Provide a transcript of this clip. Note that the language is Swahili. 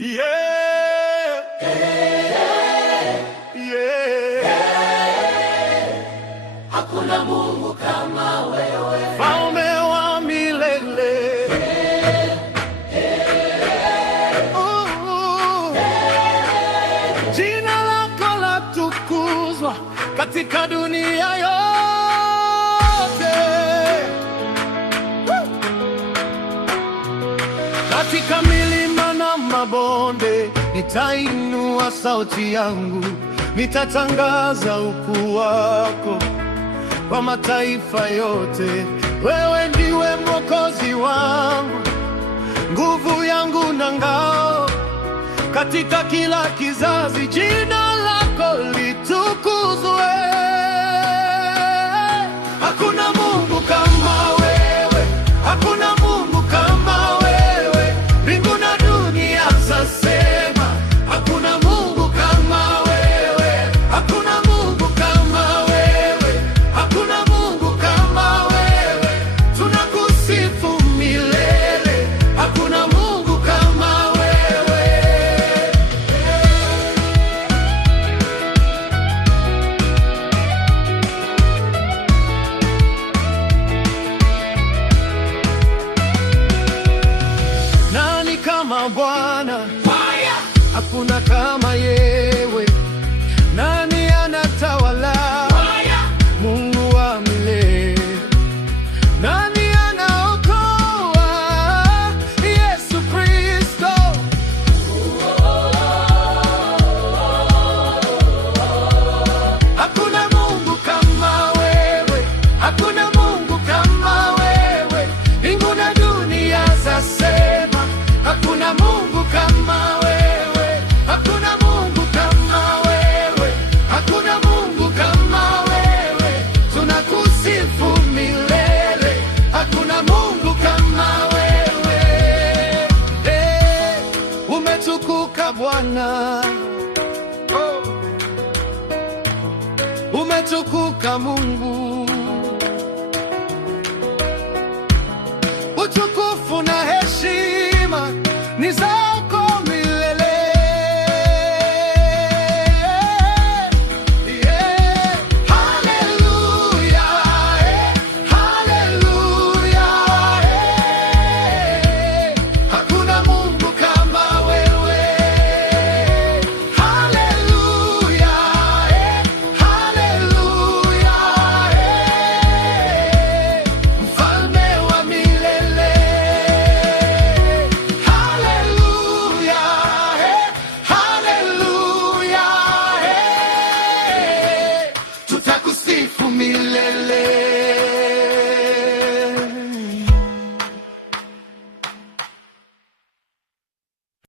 Yeah. Yeah. Hakuna Mungu kama wewe, Mfalme wa milele. Jina lako latukuzwa katika dunia yote. Katika milima na mabonde nitainua sauti yangu, nitatangaza ukuu wako kwa mataifa yote. Wewe ndiwe Mwokozi wangu, nguvu yangu na ngao, katika kila kizazi jina lako litukuzwe. Hakuna Mungu kama wewe, hakuna Mungu kama wewe, mbingu na dunia zasema hakuna Mungu kama wewe, hakuna Mungu kama wewe, hakuna Mungu kama wewe, tunakusifu milele, hakuna Mungu kama wewe. Nani kama Bwana? Hakuna kama yewe. Nani anatawala? Mungu wa milele. Nani anaokoa? Yesu Kristo. Hakuna Mungu kama wewe, hakuna Mungu kama wewe, mbingu na dunia zasema hakuna Mungu kama wewe, hakuna Mungu kama wewe, hakuna Mungu kama wewe, tunakusifu milele, hakuna Mungu kama wewe. Umetukuka Bwana, umetukuka Mungu, utukufu na heshima